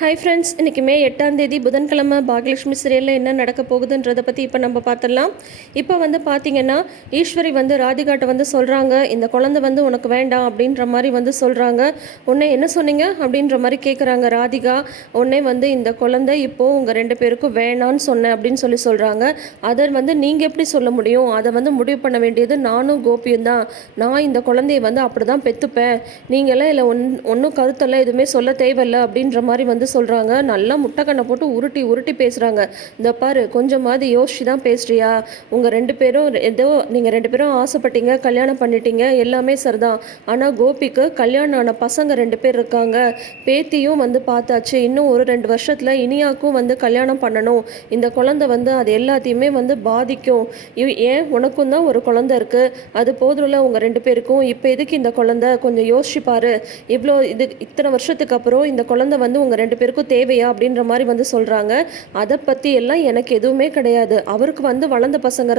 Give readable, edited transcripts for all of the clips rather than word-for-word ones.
Hi friends, இன்றைக்கி மே 8ஆம் தேதி புதன்கிழமை பாகியலட்சுமி சீரியலில் என்ன நடக்க போகுதுன்றதை பற்றி இப்போ நம்ம பார்த்துடலாம். இப்போ பார்த்திங்கன்னா ஈஸ்வரி ராதிகாட்ட சொல்கிறாங்க, இந்த குழந்தை உனக்கு வேண்டாம் அப்படின்ற மாதிரி சொல்கிறாங்க. உன்னை என்ன சொன்னீங்க அப்படின்ற மாதிரி கேட்குறாங்க ராதிகா. உடனே இந்த குழந்தை இப்போது உங்கள் 2 பேருக்கும் வேணான்னு சொன்னேன் அப்படின்னு சொல்கிறாங்க. அதை நீங்கள் எப்படி சொல்ல முடியும்? அதை முடிவு பண்ண வேண்டியது நானும் கோபியும் தான். நான் இந்த குழந்தைய அப்படி தான் பெற்றுப்பேன். நீங்களாம் இல்லை ஒன்றும் கருத்தெல்லாம் எதுவுமே சொல்ல தேவையில்லை அப்படின்ற மாதிரி சொல்கிறாங்க. நல்லா முட்டைக்கண்ணை போட்டு உருட்டி உருட்டி பேசுகிறாங்க. இந்த பாரு, கொஞ்சமாவது யோசிச்சு தான் பேசுறியா? உங்கள் 2 பேரும் ஏதோ நீங்கள் 2 பேரும் ஆசைப்பட்டீங்க, கல்யாணம் பண்ணிட்டீங்க, எல்லாமே சரிதான். ஆனால் கோபிக்கு கல்யாணம் ஆன பசங்க 2 பேர் இருக்காங்க. பேத்தியும் பார்த்தாச்சு. இன்னும் ஒரு 2 வருஷத்தில் இனியாக்கும் கல்யாணம் பண்ணணும். இந்த குழந்தை அது எல்லாத்தையுமே பாதிக்கும். ஏன் உனக்கும் தான் ஒரு குழந்தை இருக்குது, அது போதும்ல உங்கள் 2 பேருக்கும். இப்போ எதுக்கு இந்த குழந்தை? கொஞ்சம் யோசிச்சு பாரு. இத்தனை வருஷத்துக்கு அப்புறம் இந்த குழந்தை உங்கள் 2 பேருக்கும் தேவையா அப்படின்ற மாதிரி சொல்கிறாங்க. அதை பற்றி எல்லாம் எனக்கு எதுவுமே கிடையாது. அவருக்கு வளர்ந்த பசங்க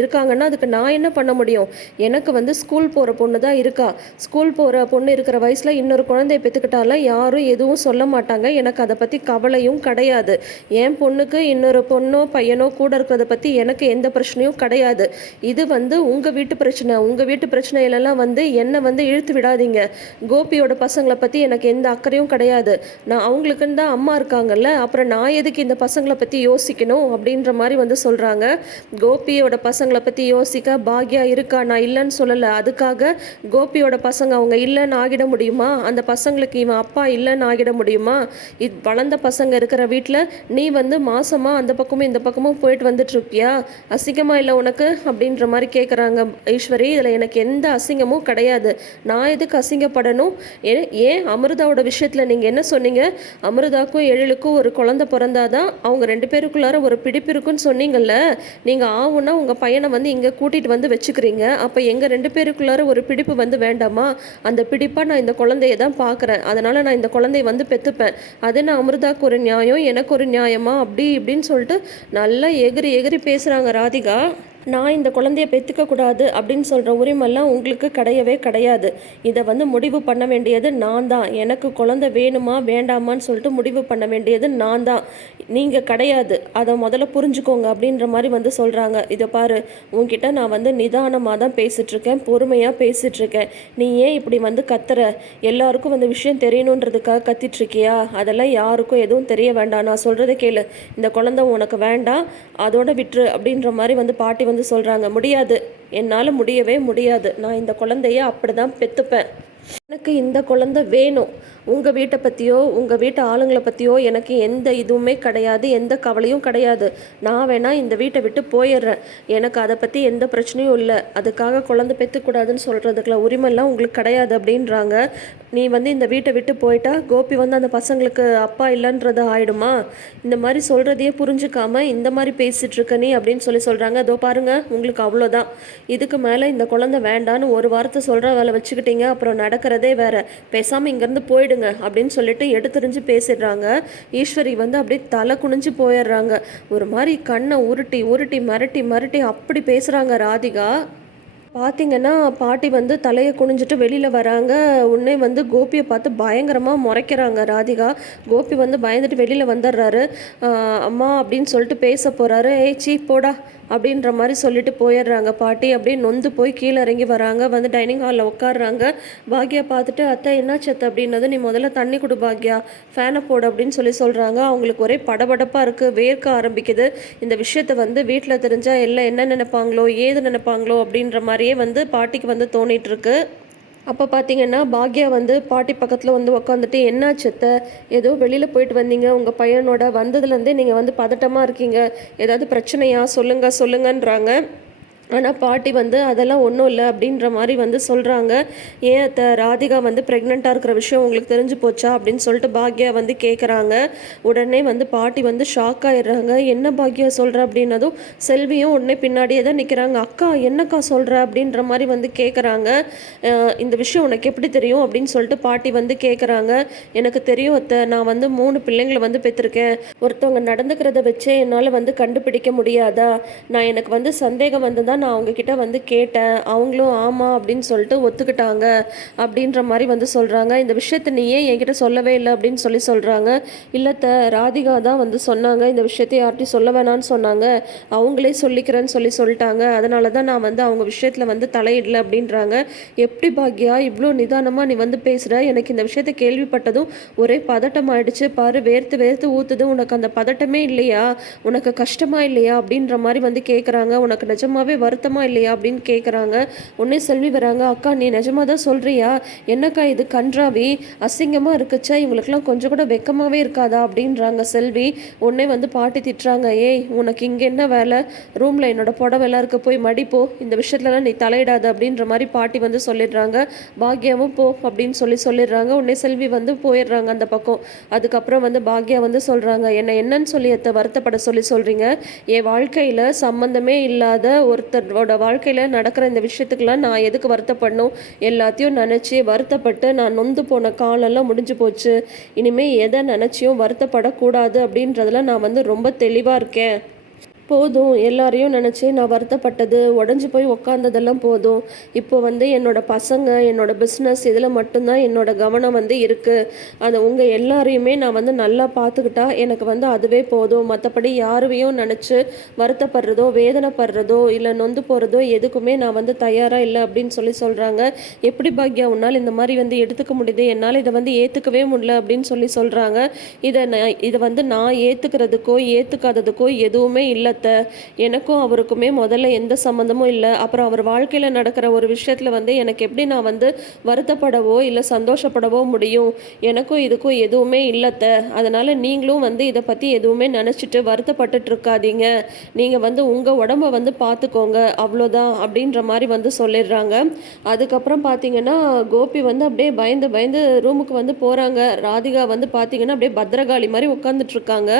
இருக்காங்கன்னா அதுக்கு நான் என்ன பண்ண முடியும்? எனக்கு ஸ்கூல் போகிற பொண்ணு தான் இருக்கா. ஸ்கூல் போகிற பொண்ணு இருக்கிற வயசில் இன்னொரு குழந்தைய பெற்றுக்கிட்டாலும் யாரும் எதுவும் சொல்ல மாட்டாங்க. எனக்கு அதை பற்றி கவலையும் கிடையாது. என் பொண்ணுக்கு இன்னொரு பொண்ணோ பையனோ கூட இருக்கிறத பற்றி எனக்கு எந்த பிரச்சனையும் கிடையாது. இது உங்கள் வீட்டு பிரச்சனை. உங்கள் வீட்டு பிரச்சனையிலலாம் என்னை இழுத்து விடாதீங்க. கோபியோட பசங்களை பற்றி எனக்கு எந்த அக்கறையும் கிடையாது. நான் அவங்களுக்குன்னு தான் அம்மா இருக்காங்கல்ல, அப்புறம் நான் எதுக்கு இந்த பசங்களை பற்றி யோசிக்கணும் அப்படின்ற மாதிரி சொல்கிறாங்க. கோபியோட பசங்களை பற்றி யோசிக்க பாக்யா இருக்கா, நான் இல்லைன்னு சொல்லலை. அதுக்காக கோபியோட பசங்க அவங்க இல்லைன்னு ஆகிட முடியுமா? அந்த பசங்களுக்கு இவன் அப்பா இல்லைன்னு ஆகிட முடியுமா? வளர்ந்த பசங்க இருக்கிற வீட்டில் நீ மாசமாக அந்த பக்கமும் இந்த பக்கமும் போயிட்டு வந்துட்டுருப்பியா? அசிங்கமாக இல்லை உனக்கு அப்படின்ற மாதிரி கேட்குறாங்க ஈஸ்வரி. இதில் எனக்கு எந்த அசிங்கமும் கிடையாது. நான் எதுக்கு அசிங்கப்படணும்? ஏன் அமிர்தாவோட விஷயத்தில் நீங்கள் என்ன சொன்னீங்க? அமிர்தாக்கும் எழிலுக்கும் ஒரு குழந்தை பிறந்தாதான் அவங்க 2 பேருக்குள்ளார ஒரு பிடிப்பு இருக்குன்னு சொன்னீங்கல்ல. நீங்கள் ஆகுன்னா உங்கள் பையனை இங்கே கூட்டிகிட்டு வச்சுக்கிறீங்க. அப்போ எங்கள் 2 பேருக்குள்ளார ஒரு பிடிப்பு வேண்டாமா? அந்த பிடிப்பாக நான் இந்த குழந்தைய தான் பார்க்குறேன். அதனால் நான் இந்த குழந்தைய பெற்றுப்பேன். அது நான் அமிர்தாவுக்கு ஒரு நியாயம், எனக்கு ஒரு நியாயமா? அப்படி இப்படின்னு சொல்லிட்டு நல்லா எகிரி எகிரி பேசுகிறாங்க ராதிகா. நான் இந்த குழந்தைய பெற்றுக்கக்கூடாது அப்படின்னு சொல்கிற உரிமெல்லாம் உங்களுக்கு கிடையவே கிடையாது. இதை முடிவு பண்ண வேண்டியது நான் தான். எனக்கு குழந்தை வேணுமா வேண்டாமான்னு சொல்லிட்டு முடிவு பண்ண வேண்டியது நான் தான், நீங்கள் கிடையாது. அதை முதல்ல புரிஞ்சுக்கோங்க அப்படின்ற மாதிரி சொல்கிறாங்க. இதை பாரு, உன்கிட்ட நான் நிதானமாக தான் பேசிகிட்ருக்கேன், பொறுமையாக பேசிகிட்ருக்கேன். நீ ஏன் இப்படி கத்துற? எல்லாருக்கும் விஷயம் தெரியணுன்றதுக்காக கத்திட்ருக்கியா? அதெல்லாம் யாருக்கும் எதுவும் தெரிய வேண்டாம். நான் சொல்கிறத கேளு. இந்த குழந்தை உனக்கு வேண்டாம், அதோட விட்டுரு அப்படின்ற மாதிரி பாட்டி சொல்கிறாங்க. முடியாது, என்னால் முடியவே முடியாது. நான் இந்த குழந்தைய அப்படி தான் பெற்றுப்பேன். எனக்கு இந்த குழந்தை வேணும். உங்கள் வீட்டை பற்றியோ உங்கள் வீட்டு ஆளுங்களை பற்றியோ எனக்கு எந்த இதுவுமே கிடையாது, எந்த கவலையும் கிடையாது. நான் வேணால் இந்த வீட்டை விட்டு போயிடுறேன். எனக்கு அதை பற்றி எந்த பிரச்சனையும் இல்லை. அதுக்காக குழந்தை பெற்றுக்கூடாதுன்னு சொல்கிறதுக்குலாம் உரிமைலாம் உங்களுக்கு கிடையாது அப்படின்றாங்க. நீ இந்த வீட்டை விட்டு போயிட்டா கோபி அந்த பசங்களுக்கு அப்பா இல்லைன்றது ஆயிடுமா? இந்த மாதிரி சொல்கிறதையே புரிஞ்சுக்காம இந்த மாதிரி பேசிகிட்ருக்க நீ அப்படின்னு சொல்கிறாங்க. அதோ பாருங்கள், உங்களுக்கு அவ்வளோதான். இதுக்கு மேலே இந்த குழந்தை வேண்டான்னு ஒரு வாரத்தை சொல்கிற வேலை வச்சுக்கிட்டீங்க, அப்புறம் நடக்கிறதே வேற. பேசாமல் இங்கேருந்து போயிடுங்க அப்படின்னு சொல்லிட்டு எடுத்துரிஞ்சு பேசிடுறாங்க. ஈஸ்வரி அப்படியே தலை குனிஞ்சு போயிடுறாங்க. ஒரு மாதிரி கண்ணை உருட்டி உருட்டி மிரட்டி மிரட்டி அப்படி பேசுகிறாங்க ராதிகா. பார்த்திங்கன்னா பாட்டி தலையை குனிஞ்சிட்டு வெளியில் வராங்க. உடனே கோபியை பார்த்து பயங்கரமாக முறைக்கிறாங்க ராதிகா. கோபி பயந்துட்டு வெளியில் வந்துடுறாரு. அம்மா அப்படின்னு சொல்லிட்டு பேச போகிறாரு. ஏய் சீ போடா அப்படின்ற மாதிரி சொல்லிட்டு போயிடுறாங்க பாட்டி. அப்படியே நொந்து போய் கீழே இறங்கி வராங்க. டைனிங் ஹாலில் உட்காடுறாங்க. பாக்யா பார்த்துட்டு, அத்தை என்னாச்சு அத்தை அப்படின்னது. நீ முதல்ல தண்ணி கொடு பாக்யா, ஃபேனை போடு அப்படின்னு சொல்கிறாங்க. அவங்களுக்கு ஒரே படபடப்பாக இருக்குது, வேர்க்க ஆரம்பிக்குது. இந்த விஷயத்தை வீட்டில் தெரிஞ்சால் எல்லாம் என்ன நினைப்பாங்களோ ஏது நினைப்பாங்களோ அப்படின்ற மாதிரியே பாட்டிக்கு தோணிட்டு இருக்கு. அப்போ பார்த்தீங்கன்னா பாக்யா பாட்டி பக்கத்தில் உக்காந்துட்டு, என்னாச்சத்தை, ஏதோ வெளியில் போயிட்டு வந்தீங்க, உங்கள் பையனோட வந்ததுலேருந்தே நீங்கள் பதட்டமாக இருக்கீங்க, ஏதாவது பிரச்சனையா சொல்லுங்கன்றாங்க. ஆனால் பாட்டி அதெல்லாம் ஒன்றும் இல்லை அப்படின்ற மாதிரி சொல்கிறாங்க. ஏன் ராதிகா ப்ரெக்னெண்ட்டாக இருக்கிற விஷயம் உங்களுக்கு தெரிஞ்சு போச்சா அப்படின்னு சொல்லிட்டு பாக்யா கேட்குறாங்க. உடனே பாட்டி ஷாக் ஆகிடுறாங்க. என்ன பாக்யா சொல்கிற அப்படின்னதும் செல்வியும் உடனே பின்னாடியே தான் நிற்கிறாங்க. அக்கா என்னக்கா சொல்கிற அப்படின்ற மாதிரி கேட்குறாங்க. இந்த விஷயம் உனக்கு எப்படி தெரியும் அப்படின்னு சொல்லிட்டு பாட்டி கேட்குறாங்க. எனக்கு தெரியும் அத்தை, நான் 3 பிள்ளைங்களை பெற்றிருக்கேன். ஒருத்தவங்க நடந்துக்கிறத வச்சே என்னால் கண்டுபிடிக்க முடியாதா? நான் எனக்கு சந்தேகம் தான் தான் நான் அவங்கக்கிட்ட வந்து கேட்டேன். அவங்களும் ஆமாம் அப்படின்னு சொல்லிட்டு ஒத்துக்கிட்டாங்க அப்படின்ற மாதிரி வந்து சொல்கிறாங்க. இந்த விஷயத்த நீ ஏன் என்கிட்ட சொல்லவே இல்லை அப்படின்னு சொல்கிறாங்க. இல்லத்த, ராதிகா தான் வந்து சொன்னாங்க, இந்த விஷயத்தை யார்கிட்டையும் சொல்ல வேணான்னு சொன்னாங்க. அவங்களே சொல்லிக்கிறேன்னு சொல்லிட்டாங்க. அதனால தான் நான் வந்து அவங்க விஷயத்தில் வந்து தலையிடல அப்படின்றாங்க. எப்படி பாக்யா இவ்வளோ நிதானமாக நீ வந்து பேசுகிற? எனக்கு இந்த விஷயத்த கேள்விப்பட்டதும் ஒரே பதட்டம் ஆயிடுச்சு. பாரு, வேர்த்து வேர்த்து ஊற்றுது. உனக்கு அந்த பதட்டமே இல்லையா? உனக்கு கஷ்டமா இல்லையா அப்படின்ற மாதிரி வந்து கேட்குறாங்க. உனக்கு நிஜமாவே வருத்தமா இல்லையா அப்படின்னு கேட்குறாங்க. உடனே செல்வி வராங்க. அக்கா, நீ நிஜமாக தான் சொல்கிறியா? என்னக்கா இது கன்றாவி, அசிங்கமாக இருக்குச்சா? இவங்களுக்குலாம் கொஞ்சம் கூட வெக்கமாகவே இருக்காதா அப்படின்றாங்க செல்வி. உடனே வந்து பாட்டி திட்டுறாங்க. ஏய், உனக்கு இங்கே என்ன வேலை? ரூமில் என்னோட புடவெல்லாம் இருக்க, போய் மடிப்போ, இந்த விஷயத்துலலாம் நீ தலையிடாத அப்படின்ற மாதிரி பாட்டி வந்து சொல்லிடுறாங்க. பாக்யாவும் போ அப்படின்னு சொல்லிடுறாங்க. உடனே செல்வி வந்து போயிடுறாங்க அந்த பக்கம். அதுக்கப்புறம் வந்து பாக்யா வந்து சொல்கிறாங்க, என்னன்னு சொல்லி வருத்தப்பட சொல்கிறீங்க? என் வாழ்க்கையில் சம்மந்தமே இல்லாத ஒருத்தரோட வாழ்க்கையில் நடக்கிற இந்த விஷயத்துக்கெல்லாம் நான் எதுக்கு வருத்தப்படணும்? எல்லாத்தையும் நினச்சி வருத்தப்பட்டு நான் நொந்து போன காலெல்லாம் முடிஞ்சு போச்சு. இனிமேல் எதை நினச்சியும் வருத்தப்படக்கூடாது அப்படின்றதுல நான் வந்து ரொம்ப தெளிவாக இருக்கேன். போதும், எல்லாரையும் நினச்சி நான் வருத்தப்பட்டது, உடஞ்சி போய் உக்காந்ததெல்லாம் போதும். இப்போ வந்து என்னோட பசங்க, என்னோட பிஸ்னஸ், இதில் மட்டும்தான் என்னோட கவனம் வந்து இருக்குது. அதை உங்கள் எல்லாரையுமே நான் வந்து நல்லா பார்த்துக்கிட்டா எனக்கு வந்து அதுவே போதும். மற்றபடி யாரையும் நினச்சி வருத்தப்படுறதோ, வேதனைப்படுறதோ, இல்லை நொந்து போகிறதோ எதுக்குமே நான் வந்து தயாராக இல்லை அப்படின்னு சொல்கிறாங்க. எப்படி பாக்யா உன்னால் இந்த மாதிரி வந்து எடுத்துக்க முடியுது? என்னால் இதை வந்து ஏற்றுக்கவே முடியல அப்படின்னு சொல்கிறாங்க. இதை வந்து நான் ஏற்றுக்கிறதுக்கோ ஏற்றுக்காததுக்கோ எதுவுமே இல்லை. எனக்கும் அவருக்குமே முதல்ல எந்த சம்மந்தமும் இல்லை. அப்புறம் அவர் வாழ்க்கையில் நடக்கிற ஒரு விஷயத்தில் வந்து எனக்கு எப்படி நான் வந்து வருத்தப்படவோ இல்லை சந்தோஷப்படவோ முடியும்? எனக்கும் இதுக்கும் எதுவுமே இல்லைத்த. அதனால் நீங்களும் வந்து இதை பற்றி எதுவுமே நினச்சிட்டு வருத்தப்பட்டுட்டு இருக்காதீங்க. நீங்கள் வந்து உங்கள் உடம்பை வந்து பார்த்துக்கோங்க, அவ்வளோதான் அப்படின்ற மாதிரி வந்து சொல்லிடுறாங்க. அதுக்கப்புறம் பார்த்தீங்கன்னா கோபி வந்து அப்படியே பயந்து பயந்து ரூமுக்கு வந்து போகிறாங்க. ராதிகா வந்து பார்த்தீங்கன்னா அப்படியே பத்திரகாளி மாதிரி உட்காந்துட்டு இருக்காங்க.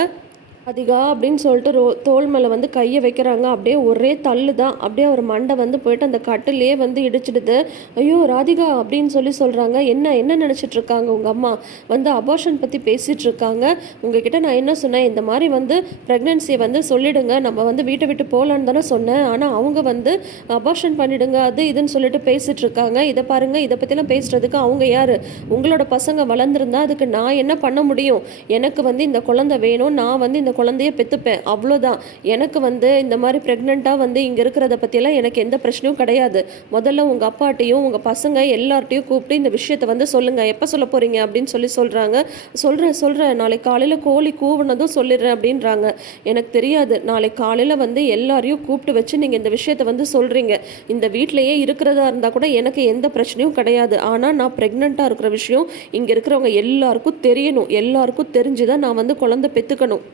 ராதிகா அப்படின்னு சொல்லிட்டு தோள் மேலே வந்து கையை வைக்கிறாங்க. அப்படியே ஒரே தள்ளு தான். அப்படியே அவர் மண்டை வந்து போயிட்டு அந்த கட்டிலே வந்து இடிச்சிடுது. ஐயோ ராதிகா அப்படின்னு சொல்கிறாங்க. என்ன நினச்சிட்டு இருக்காங்க உங்கள் அம்மா? வந்து அபார்ஷன் பற்றி பேசிகிட்டு இருக்காங்க. உங்ககிட்ட நான் என்ன சொன்னேன்? இந்த மாதிரி வந்து ப்ரெக்னென்சியை வந்து சொல்லிடுங்க, நம்ம வந்து வீட்டை விட்டு போகலான்னு தானே சொன்னேன். ஆனால் அவங்க வந்து அபார்ஷன் பண்ணிடுங்க அது இதுன்னு சொல்லிட்டு பேசிகிட்டு இருக்காங்க. இதை பாருங்கள், இதை பற்றிலாம் பேசுகிறதுக்கு அவங்க யார்? உங்களோட பசங்க வளர்ந்துருந்தா அதுக்கு நான் என்ன பண்ண முடியும்? எனக்கு வந்து இந்த குழந்தை வேணும், நான் வந்து இந்த குழந்தைய பெற்றுப்பேன், அவ்வளோதான். எனக்கு வந்து இந்த மாதிரி ப்ரெக்னெண்ட்டாக வந்து இங்கே இருக்கிறத பற்றியெல்லாம் எனக்கு எந்த பிரச்சனையும் கிடையாது. முதல்ல உங்கள் அப்பாட்டையும் உங்கள் பசங்க எல்லார்ட்டையும் கூப்பிட்டு இந்த விஷயத்தை வந்து சொல்லுங்கள். எப்போ சொல்ல போகிறீங்க அப்படின்னு சொல்கிறாங்க. சொல்கிறேன், நாளைக்கு காலையில் கோழி கூவுனதும் சொல்லிடுறேன் அப்படின்றாங்க. எனக்கு தெரியாது, நாளைக்கு காலையில் வந்து எல்லாரையும் கூப்பிட்டு வச்சு நீங்கள் இந்த விஷயத்தை வந்து சொல்கிறீங்க. இந்த வீட்டிலையே இருக்கிறதா இருந்தால் கூட எனக்கு எந்த பிரச்சனையும் கிடையாது. ஆனால் நான் ப்ரெக்னெண்ட்டாக இருக்கிற விஷயம் இங்கே இருக்கிறவங்க எல்லாருக்கும் தெரியணும். எல்லாருக்கும் தெரிஞ்சு தான் நான் வந்து குழந்தை பெற்றுக்கணும்.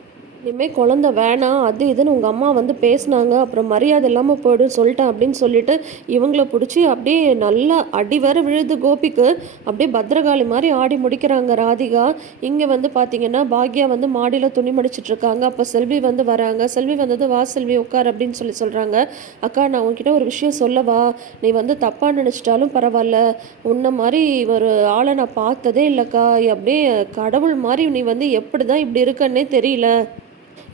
இனிமேல் குழந்த வேணாம் அது இதுன்னு உங்கள் அம்மா வந்து பேசினாங்க, அப்புறம் மரியாதை இல்லாமல் போய்டும் சொல்லிட்டேன் அப்படின்னு சொல்லிட்டு இவங்கள பிடிச்சி அப்படியே நல்லா அடி வேற விழுது கோபிக்கு. அப்படியே பத்திரகாளி மாதிரி ஆடி முடிக்கிறாங்க ராதிகா. இங்கே வந்து பார்த்தீங்கன்னா பாக்யா வந்து மாடியில் துணி மடிச்சிட்டு இருக்காங்க. அப்போ செல்வி வந்து வராங்க. செல்வி வந்தது, வா செல்வி உட்கார் அப்படின்னு சொல்கிறாங்க. அக்கா, நான் உங்ககிட்ட ஒரு விஷயம் சொல்லவா? நீ வந்து தப்பாக நினச்சிட்டாலும் பரவாயில்ல, உன்ன மாதிரி ஒரு ஆளை நான் பார்த்ததே இல்லைக்கா. அப்படியே கடவுள் மாதிரி நீ வந்து எப்படி தான் இப்படி இருக்கன்னே தெரியல.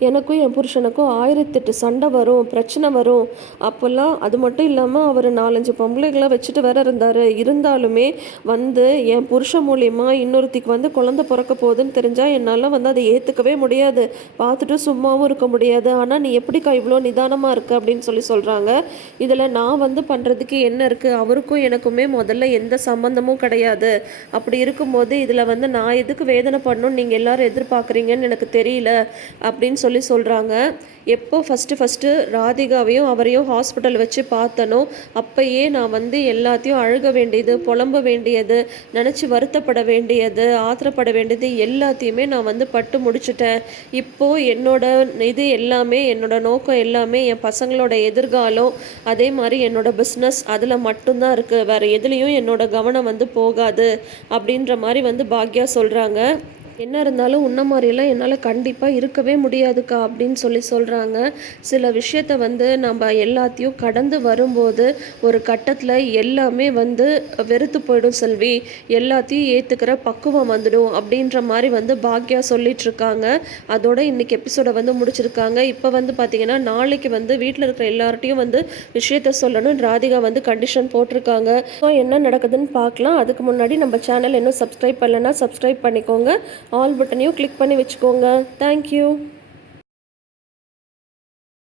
எனக்கும் என் புருஷனுக்கும் 1008 சண்டை வரும், பிரச்சனை வரும். அப்போல்லாம் அது மட்டும் இல்லாமல் அவர் 4-5 பொம்பளைகளை வச்சுட்டு வேற இருந்தார். இருந்தாலுமே வந்து என் புருஷன் மூலியமா இன்னொருத்திக்கு வந்து குழந்தை பிறக்க போகுதுன்னு தெரிஞ்சால் என்னால் வந்து அதை ஏற்றுக்கவே முடியாது, பார்த்துட்டு சும்மாவும் இருக்க முடியாது. ஆனால் நீ எப்படிக்கா இவ்வளோ நிதானமாக இருக்க அப்படின்னு சொல்கிறாங்க. இதில் நான் வந்து பண்ணுறதுக்கு என்ன இருக்குது? அவருக்கும் எனக்குமே முதல்ல எந்த சம்மந்தமும் கிடையாது. அப்படி இருக்கும்போது இதில் வந்து நான் எதுக்கு வேதனை பண்ணணும்னு நீங்கள் எல்லாரும் எதிர்பார்க்குறீங்கன்னு எனக்கு தெரியல அப்படின்னு சொல்கிறாங்க. எப்போ ஃபஸ்ட்டு ராதிகாவையும் அவரையும் ஹாஸ்பிட்டல் வச்சு பார்த்தனோ அப்பயே நான் வந்து எல்லாத்தையும் அழுக வேண்டியது, புலம்ப வேண்டியது, நினச்சி வருத்தப்பட வேண்டியது, ஆத்திரப்பட வேண்டியது எல்லாத்தையுமே நான் வந்து பட்டு முடிச்சுட்டேன். இப்போது என்னோட இது எல்லாமே, என்னோட நோக்கம் எல்லாமே என் பசங்களோட எதிர்காலம், அதே மாதிரி என்னோட பிஸ்னஸ், அதில் மட்டும்தான் இருக்குது. வேறு எதுலேயும் என்னோட கவனம் வந்து போகாது அப்படின்ற மாதிரி வந்து பாக்யா சொல்கிறாங்க. என்ன இருந்தாலும் உன்ன மாதிரியெல்லாம் என்னால் கண்டிப்பாக இருக்கவே முடியாதுக்கா அப்படின்னு சொல்கிறாங்க. சில விஷயத்த வந்து நம்ம எல்லாத்தையும் கடந்து வரும்போது ஒரு கட்டத்தில் எல்லாமே வந்து வெறுத்து போயிடும் செல்வி. எல்லாத்தையும் ஏற்றுக்கிற பக்குவம் வந்துடும் அப்படின்ற மாதிரி வந்து பாக்யா சொல்லிகிட்ருக்காங்க. அதோட இன்றைக்கி எபிசோடை வந்து முடிச்சிருக்காங்க. இப்போ வந்து பார்த்திங்கன்னா நாளைக்கு வந்து வீட்டில் இருக்கிற எல்லார்ட்டையும் வந்து விஷயத்த சொல்லணும் ராதிகா வந்து கண்டிஷன் போட்டிருக்காங்க. ஸோ என்ன நடக்குதுன்னு பார்க்கலாம். அதுக்கு முன்னாடி நம்ம சேனல் இன்னும் சப்ஸ்கிரைப் பண்ணலைன்னா சப்ஸ்கிரைப் பண்ணிக்கோங்க. ஆல் பட்டனையும் கிளிக் பண்ணி வச்சுக்கோங்க. தேங்க்யூ.